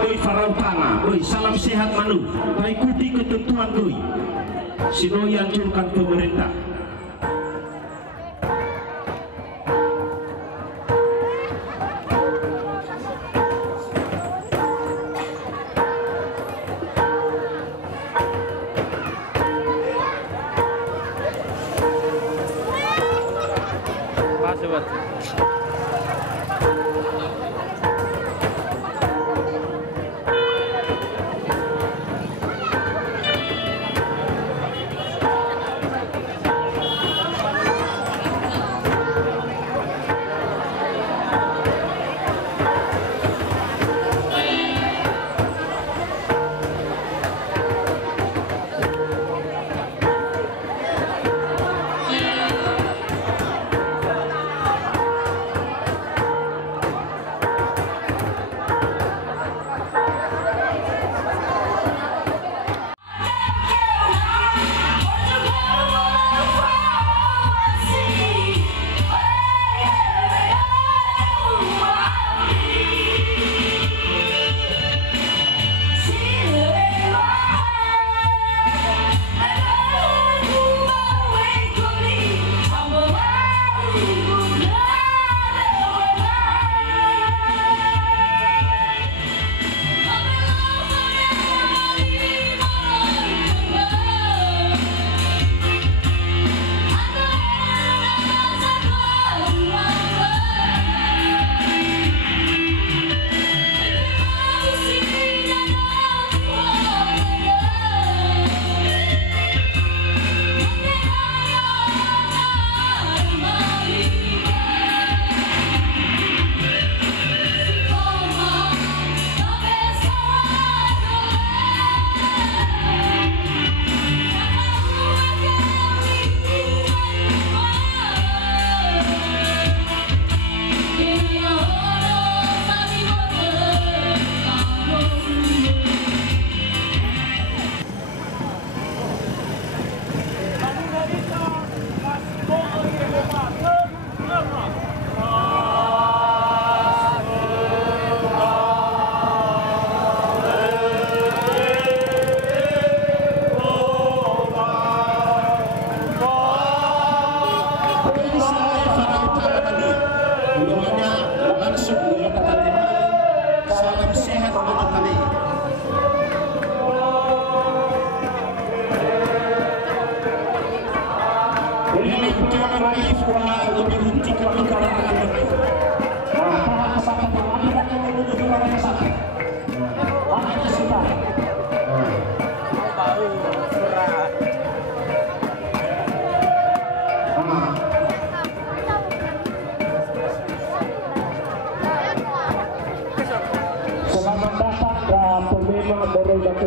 doi farautana, doi salam sehat manu, ikuti ketentuan doi. Sinoi anjurkan pemerintah.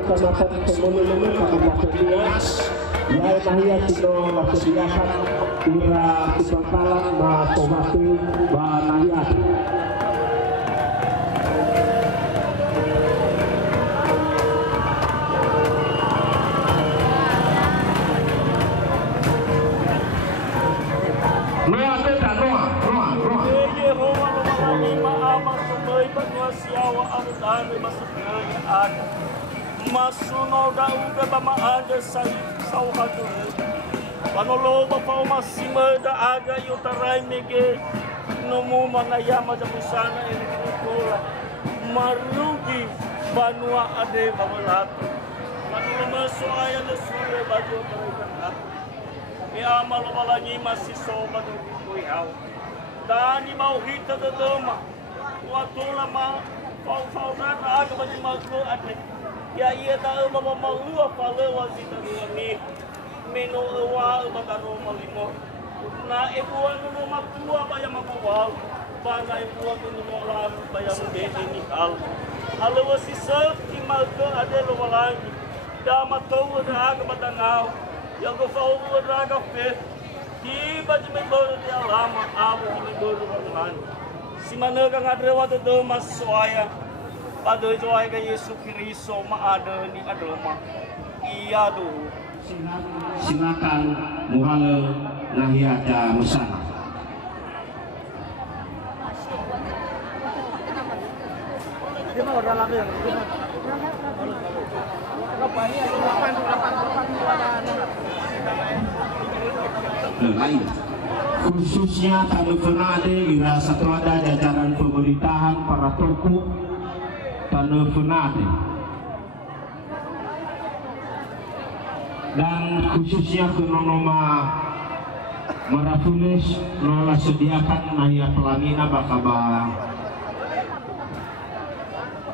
Kecamatan Pemulung Kabupaten Nias, Yai Mahia Sino Masediakan Ira Subangtalan Masomatu Banayat. Masunaw daw ka ba maada sa sauhado panolo ba pa umasima da aga yutaray mege numu manayama sa pusana elektrikula marugi banua ade babalato panolo maso aya na sure bajo taray e amalo balagi masisoba do kuihaw dani mauhita da doma watula ma fau-fauran aga ba di magko ade ya iya tahu bahwa malu apa lewat situ ni menu awal bataro malimo na ibuan no matua bayam mawal bana ibuan no lam bayam deni ni hal halo si sel timal ke ada lo lagi da matou da aga batangau yang ko fau da aga fe di baju me baru dia lama abu ni baru kan si mana kang adrewa do mas soaya pada joai ke Yesus Kristo maada ni adoma iya do silakan muhale nahiata musana. Terima lain khususnya tanu penade ira satu ada jajaran pemerintahan para tokoh tanu penade dan khususnya ke nonoma Marafulis nola sediakan naya pelangina bakaba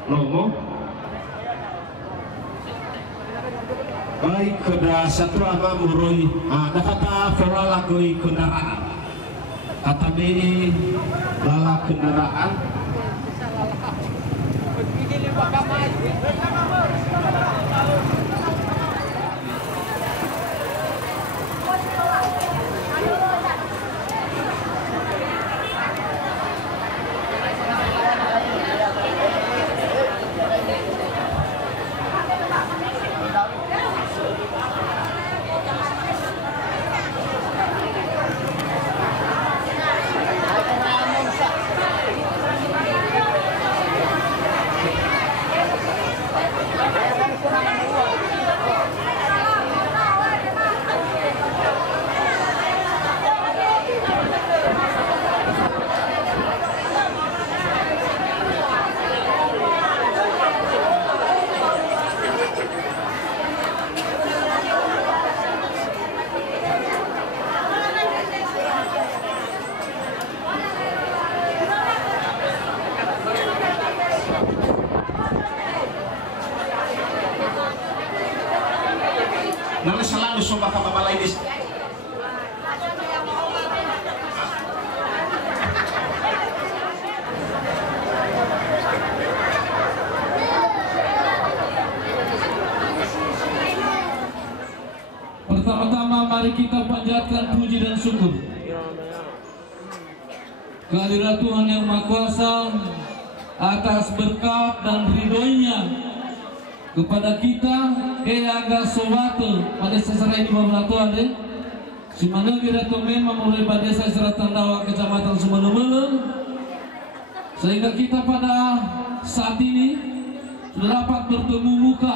lomo baik keda satu ama muroi ada kata pola lagoi kendaraan kata BI lala kendaraan Nala selalu soba kababalay dis. Pertama-tama mari kita panjatkan puji dan syukur kehadirat Tuhan yang Maha Kuasa atas berkat dan ridhonya kepada kita keaga sobatu pada sesarai di bawah Tuhan deh. Simana kita memang mulai pada desa Serat Tandawa Kecamatan Sumenebele, sehingga kita pada saat ini sudah dapat bertemu muka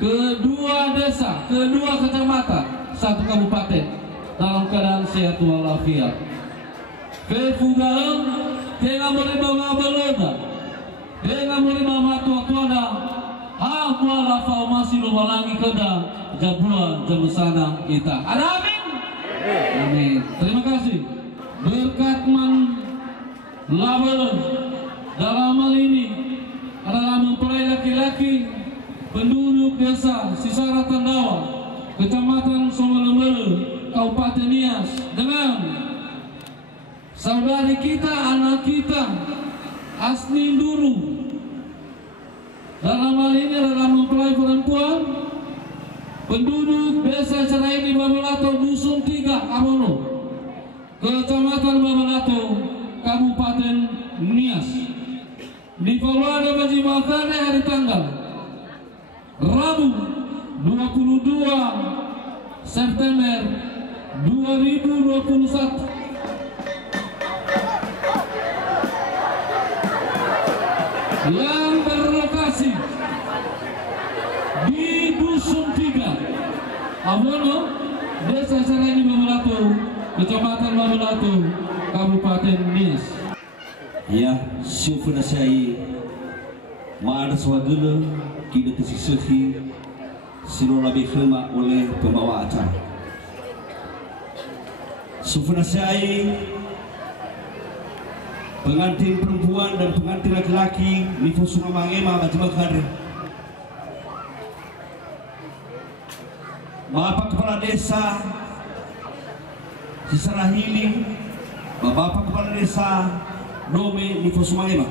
kedua desa, kedua kecamatan, satu kabupaten dalam keadaan sehat walafiat. Kefugahan tengah mulai bawa beloda, tengah mulai bawa tua-tua aku alafau masih lumalangi keda jabuan jamusana kita. Ada amin? Amin. Terima kasih. Berkat man label dalam hal ini adalah mempelai laki-laki penduduk desa Sisara Tandawa, Kecamatan Sumenebele, Kabupaten Nias, dengan saudari kita, anak kita, Asni Duru. Dalam hal ini adalah mempelai perempuan penduduk desa Cerai di Babalato, Dusun 3, Kamono, Kecamatan Babalato, Kabupaten Nias. Di Paluada Baji Makane hari tanggal Rabu 22 September 2021. Yang berlokasi di Dusun 3 Abono, Desa Serani Babalato, Kecamatan Babalato, Kabupaten Nias. Ya, syufuna saya maada swadula kita tersisihi silo lebih khema oleh pembawa acara. Syufuna saya pengantin perempuan dan pengantin laki-laki Nifusuna Mangema Majma Kader, Bapak Kepala Desa Sisarahili, Bapak Kepala Desa Dome Nifusuna Mangema,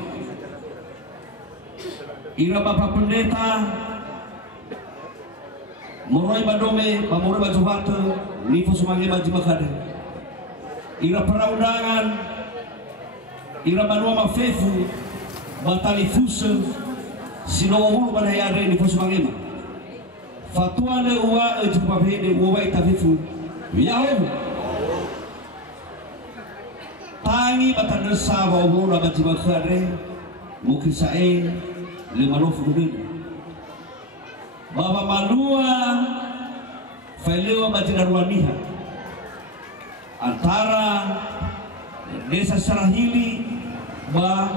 Ira Bapak Pendeta Moroi Badome Pamoroi Bajubate Nifusuna Mangema Majma Kader, Ira para undangan Ira Banua Mafefu Batali Fusa Sinohulu Banayare ni Fusa Mangema Fatua le uwa ejupapede uwa itafifu Yahu Tangi batandesa wa umura Bajibakare mungkin saya lima lofu dulu bahwa malua failewa bajina ruaniha antara desa Sarahili ba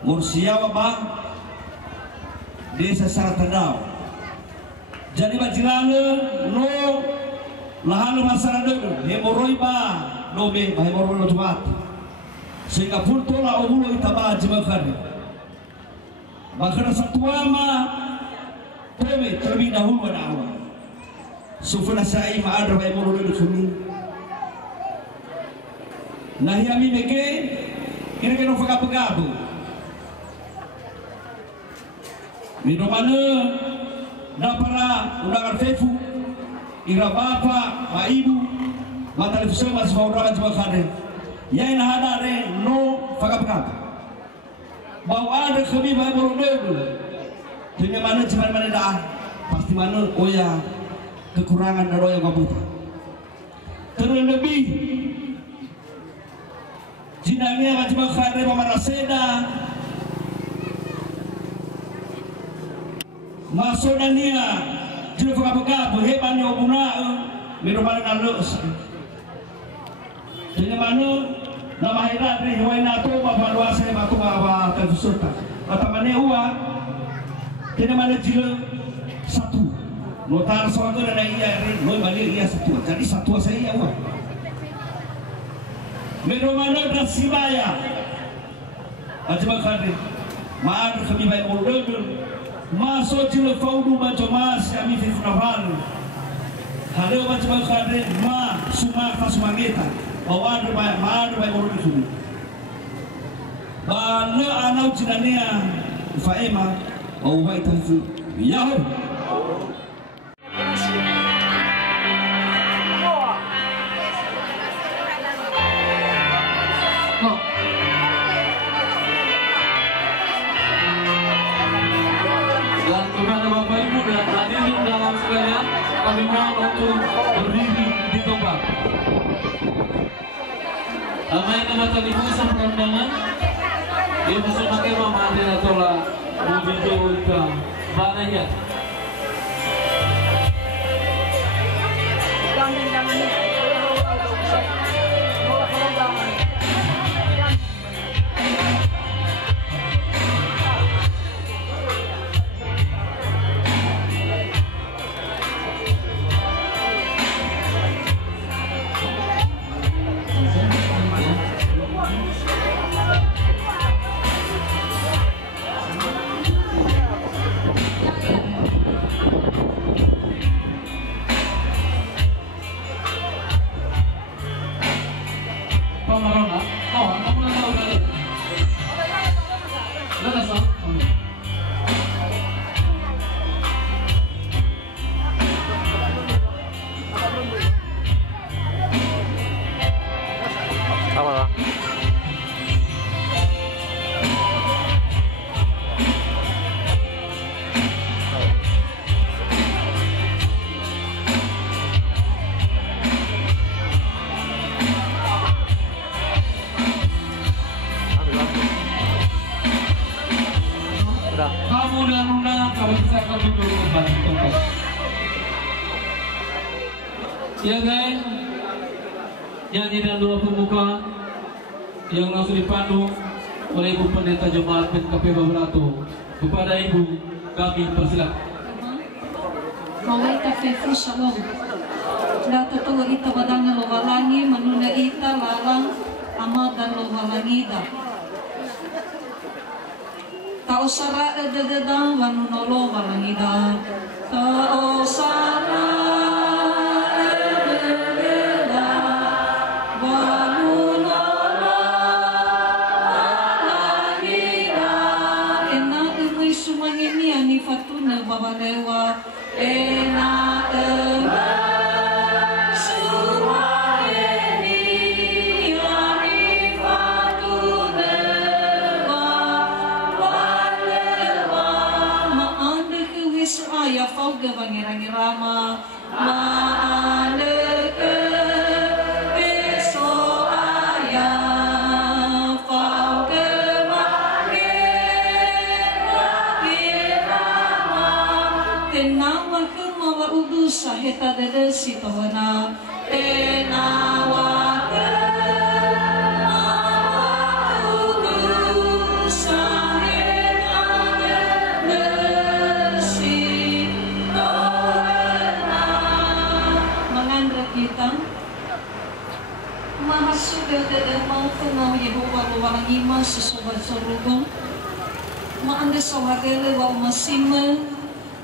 Mursiawa ba desa Saratadao. Jadi bajilane no lahanu masyarakat hemoroi ba no be ba hemoroi no tuat sehingga pun tola omulo itaba jimakan bahkan satuama teme terlebih dahulu ada awal sufuna sai ma'adra ba hemoroi no kami nahi ami meke kira-kira pagapagabu minomane na para undangan Facebook ira bapa ma ibu ma televisi mas faudara jua kade ya ina hada re no pagapagabu bawa ada kami ba borodego tanya mana cuman mana dah pasti mana oya kekurangan dan oya kabuta terlebih jinangnya macam kade pamaraseda masodania jika pagapagabu heban ni obuna minuman nalus jadi mana nama herat ni huwai nato mapaluasa batu bawa tersusulta kata mana uwa jadi mana jika satu notar suatu dan iya noi balik iya satu jadi satu saya uwa minuman nasibaya macam kade maaf kami baik bodoh masuk jile faudu baca mas kami fifnavan kalau baca kade ma suma fasumangeta awad ma baik bodoh itu bala anau jinania faema au vai tafu yahu kami mohon untuk berdiri di tempat. Amai nama tadi pusat perundangan, dia musuh pakai mama ada tola mobil jauh bananya. Kamu dan undangan kamu bisa akan duduk kembali tempat. Ya kan, nyanyi dan dua pemuka yang langsung dipandu oleh Ibu Pendeta Jemaat PKP Babalato. Kepada Ibu kami persilakan. Mawai Fefu Shalom. Data tuwa ita badanga lo walangi manuna ita lalang ama dan lo walangida. Tao sara edededa wanunolo walangida. Tao sara edededa wanunolo walangida. Ena umay sumangini ani fatuna babalewa. Ena Fauga Vangirangirama Mahasuda dada mau kenal Yehova Lawalangima sesobat sorubong maanda sawagele wa umasima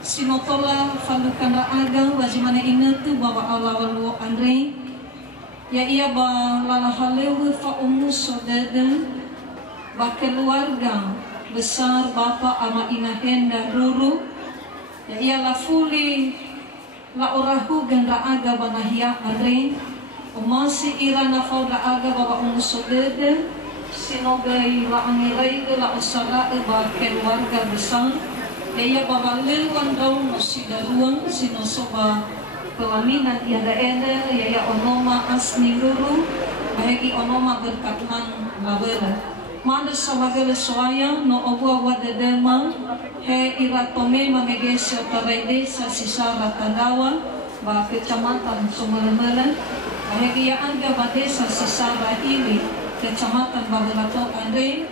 sinotola falukanda aga wajimana inatu bawa Allah walu andre ya ia ba lalahalewe fa umusodada ba keluarga besar bapa ama inahenda ruru ya ia lafuli la orahu ganda aga banahia andre umasi irana fauda aga baba umusodede sinogai la angirai la usara ba keluarga besar ya baba lelwan daun sidaruang sinosoba pelaminan iada eda ya onoma asni luru bagi onoma berkatman babela manda sawagele soaya no obua wadedema he iratome mamegesi otarai desa sisara tandawa ba kecamatan Sumbermelan bagi anda ba desa sisara ini kecamatan Babulato Andre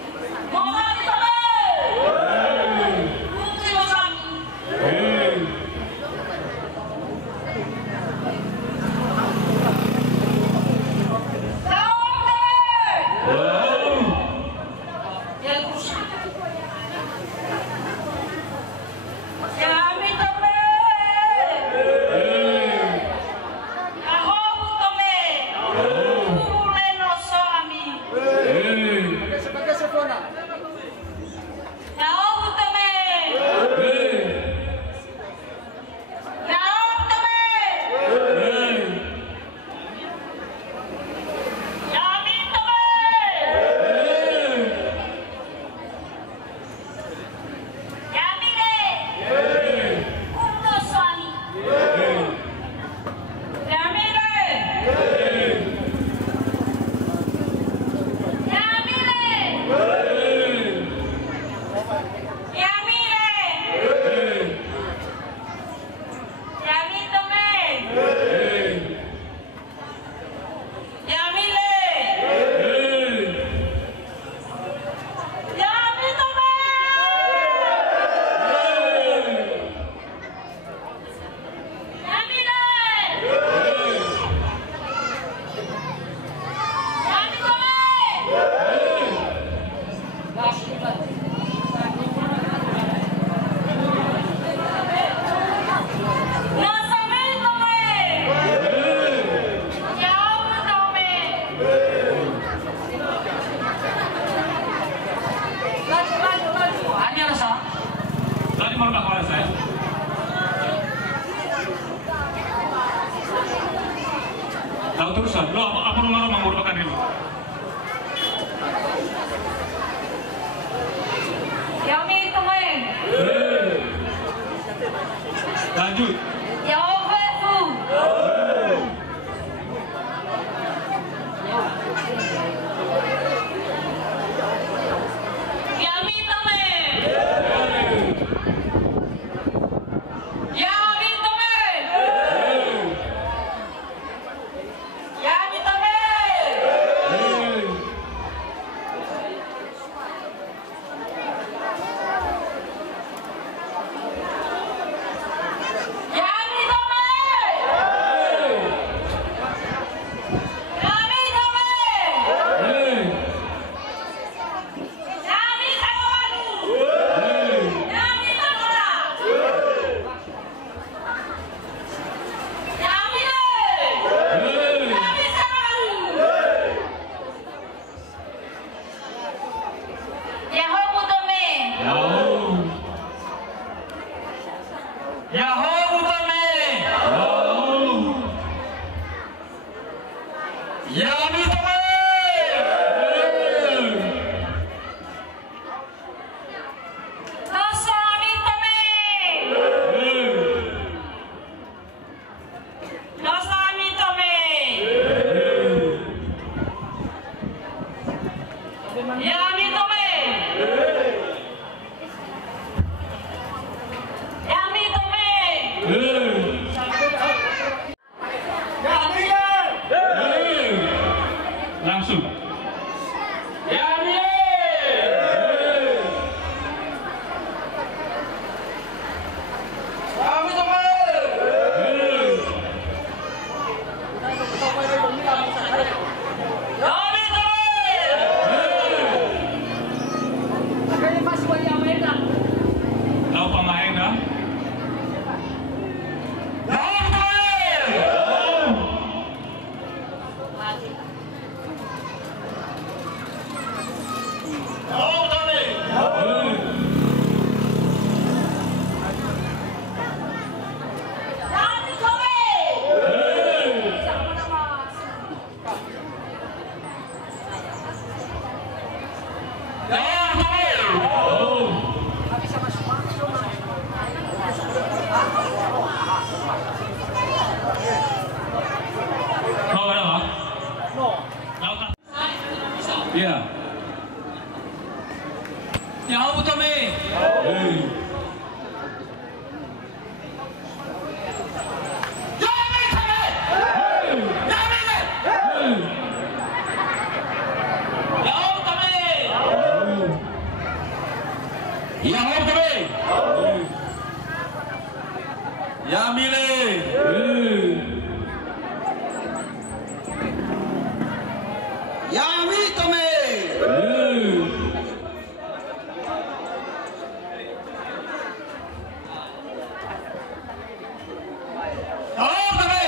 lanjut langsung Iya. Ya betul be. Ya milih. Ya mitome. Oh, tome.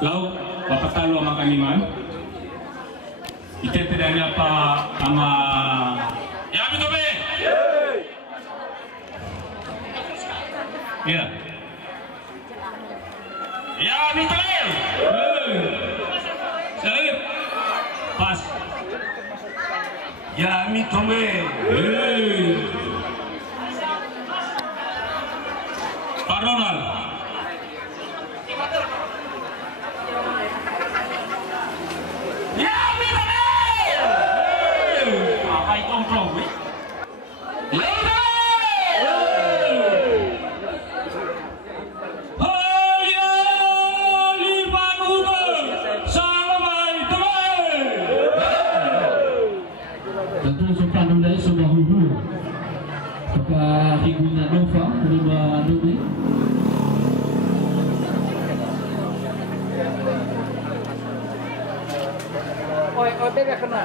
Lau bapak talo makan iman. Ite tidak apa ama. Ya mitome. Ya. Ya mitome. Saya pas. Ya mitome. Pak Ronald. Ya mitome. Apa itu omprong? Higuina Nova Riba Adobe. Oh, dia kena.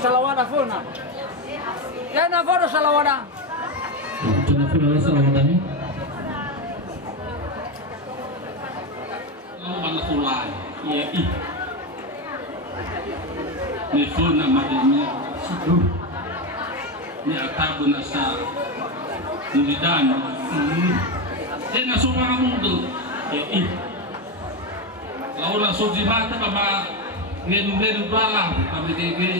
Salawada funa. Ya na foto salawada. Tuna funa salawada ni. Lalu bala kulai. Iya i. Ni funa madini sidu. Ni atabu nasa nilidano. Tena sumara mundo. Iya i. Lalu langsung dimata kama ngenu bala kami keke.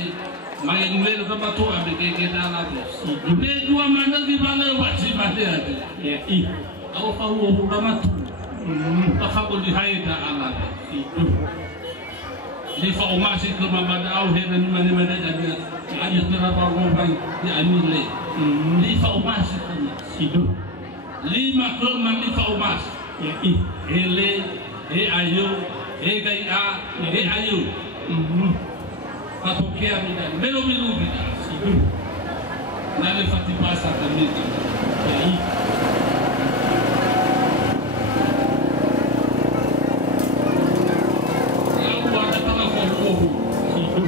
Maya nulelo kama tu abeke dala bos. Ube dua mana di bala wajib ada. Ya i. Au fahu kama tu. Tafabu di haida ala. Itu. Di fa umasi kama badau hena mana mana jadi ayat berapa orang di amile. Di fa umasi kama. Itu. Lima koma di fa umas. Ya i. Ele ayo gai a ayo. Atokea mina melo mina sidu nale fati pasa kamita yayi lalu ada tanga ko sidu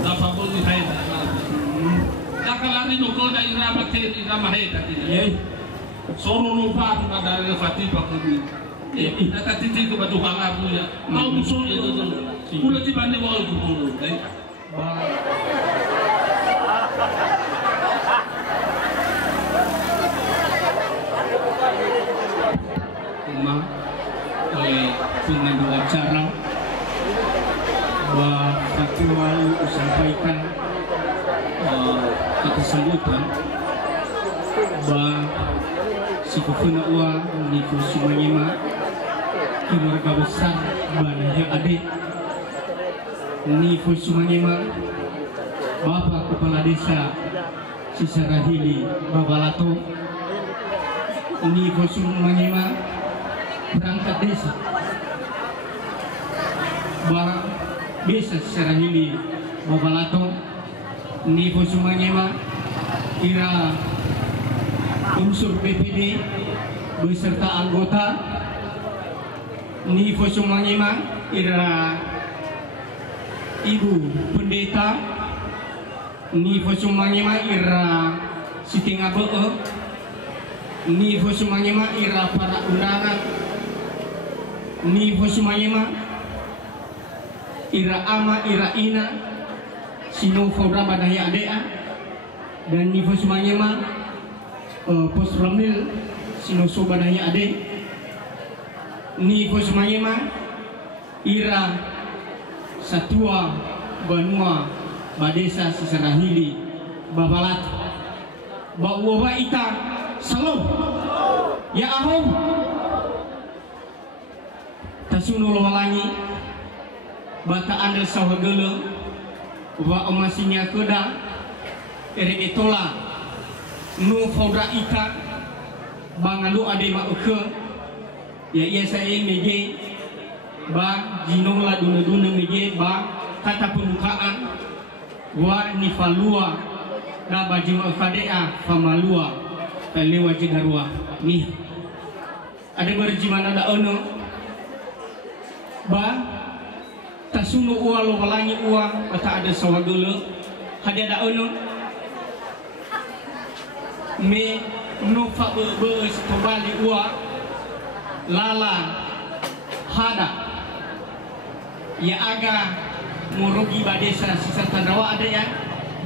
na favori haida takalani no koda irama teri irama haida yayi soro no pa na dare fati pa kuni nakatiti ko batu kalabu ya mau musuh ya tu kula tibane wa ko dai Rumah oleh pengambil acara bahwa Fatwa sampaikan kesambutan bahwa si kufuna uang ni kusumanyima keluarga besar banyak adik ni kusumanyima Bapak Kepala Desa Sisarahili Babalato ini kusumanyima perangkat desa Bapak Desa Sisarahili Babalato ini kusumanyima kira unsur BPD beserta anggota ini kusumanyima kira Ibu Pendeta ni fosumangi ma ira sitinga beo, ni fosumangi ma ira para undangan, ni fosumangi ma ira ama ira ina sino fodra badaya adea, dan ni fosumangi ma pos ramil sino so badaya ade, ni fosumangi ma ira satua banua badesa sisarahili babalat bawa ita salam ya ahom tasuno lowalangi bata andel sawagele wa omasinya keda ere etola nu faudra ita bangalu ade ma uke ya iya saya meje ba jinola duna meje ba kata pembukaan wa nifalua na bajima fadea famalua kalewa jigarua nih ada berjimana da ono ba tasuno ua lo walangi ua ata ada sawagele hade da ono me no fa be kembali ua lala hada ya aga murugi badesa sisa tandawa ada ya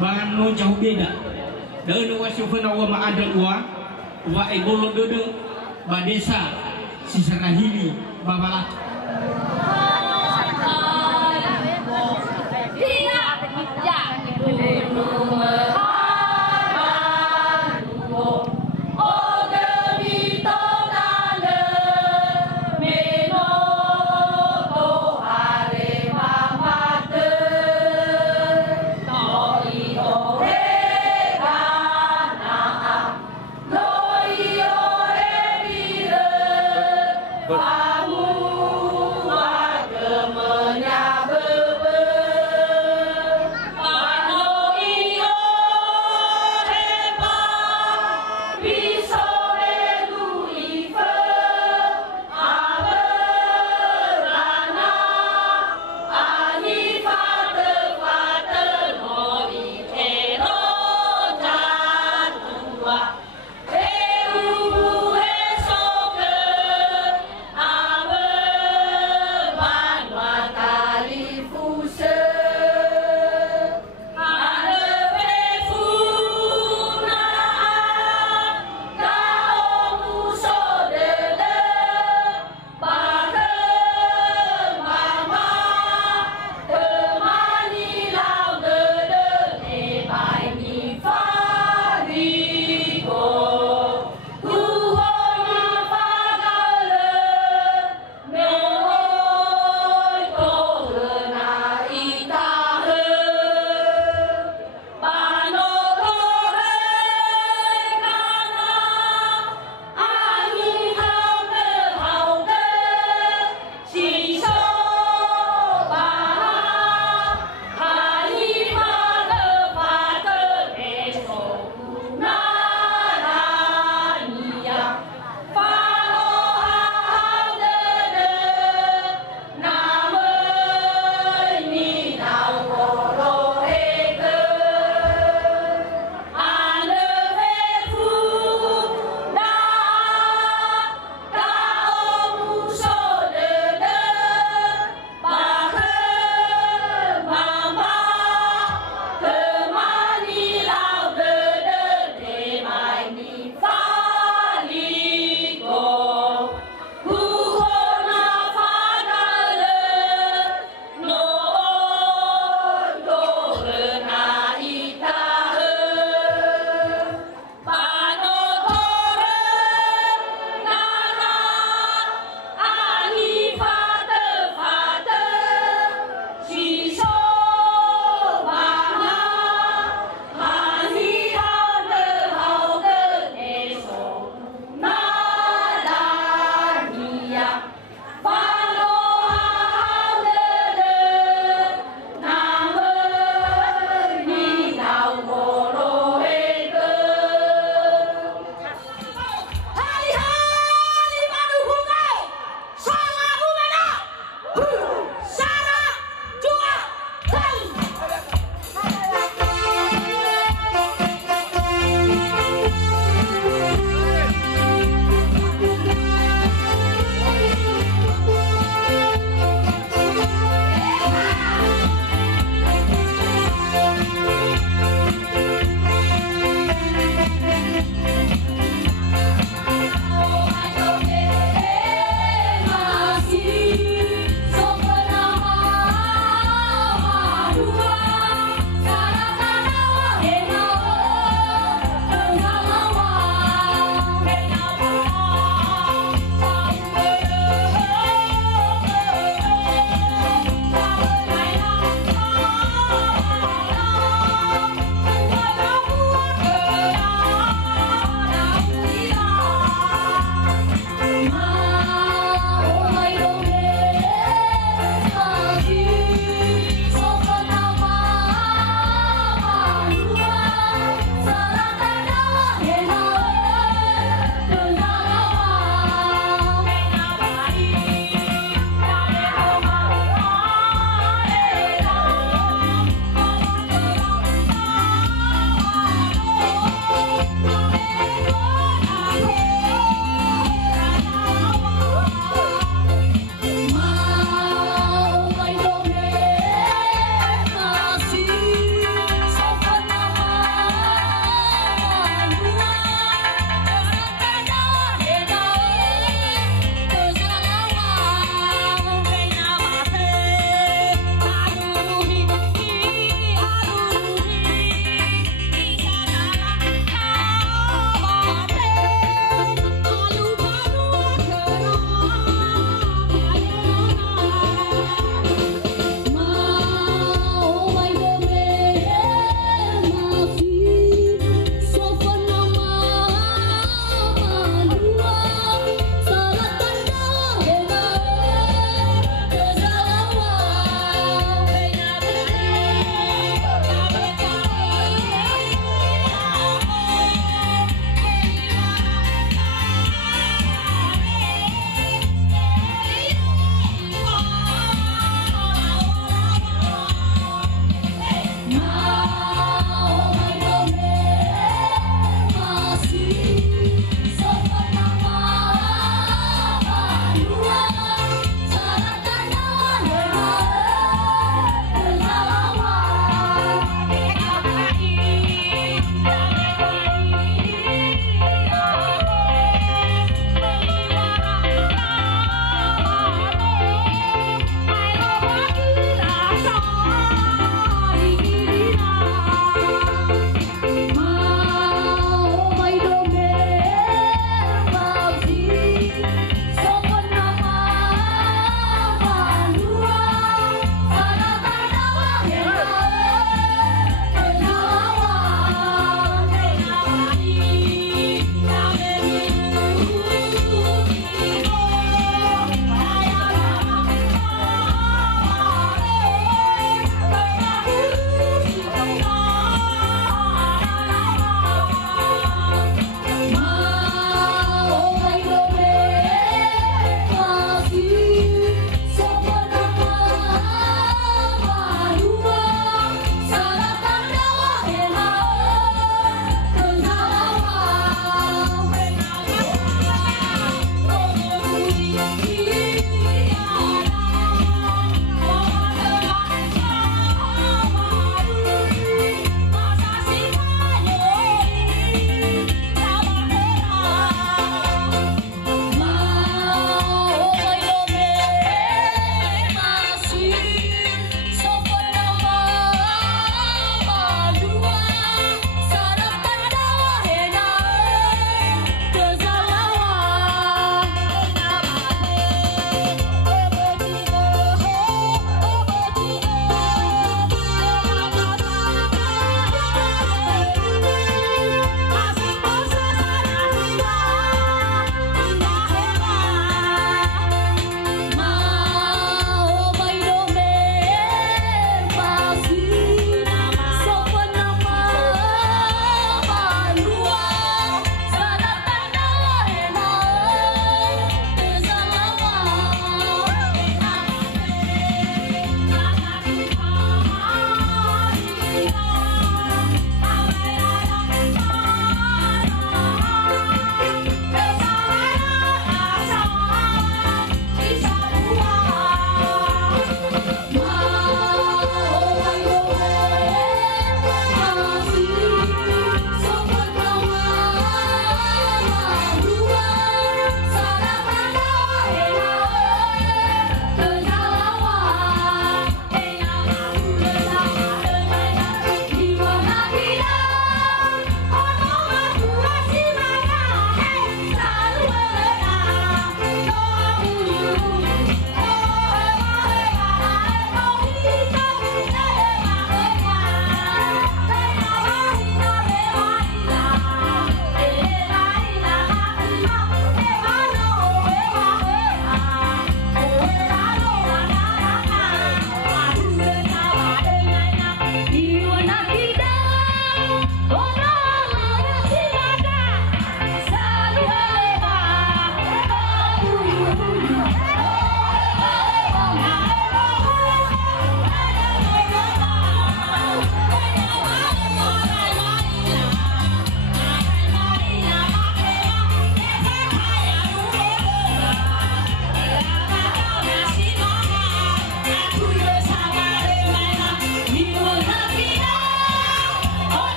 bahan no jauh beda dan wasufana wa ma'adal wa ibolo dodo badesa sisa rahili babalat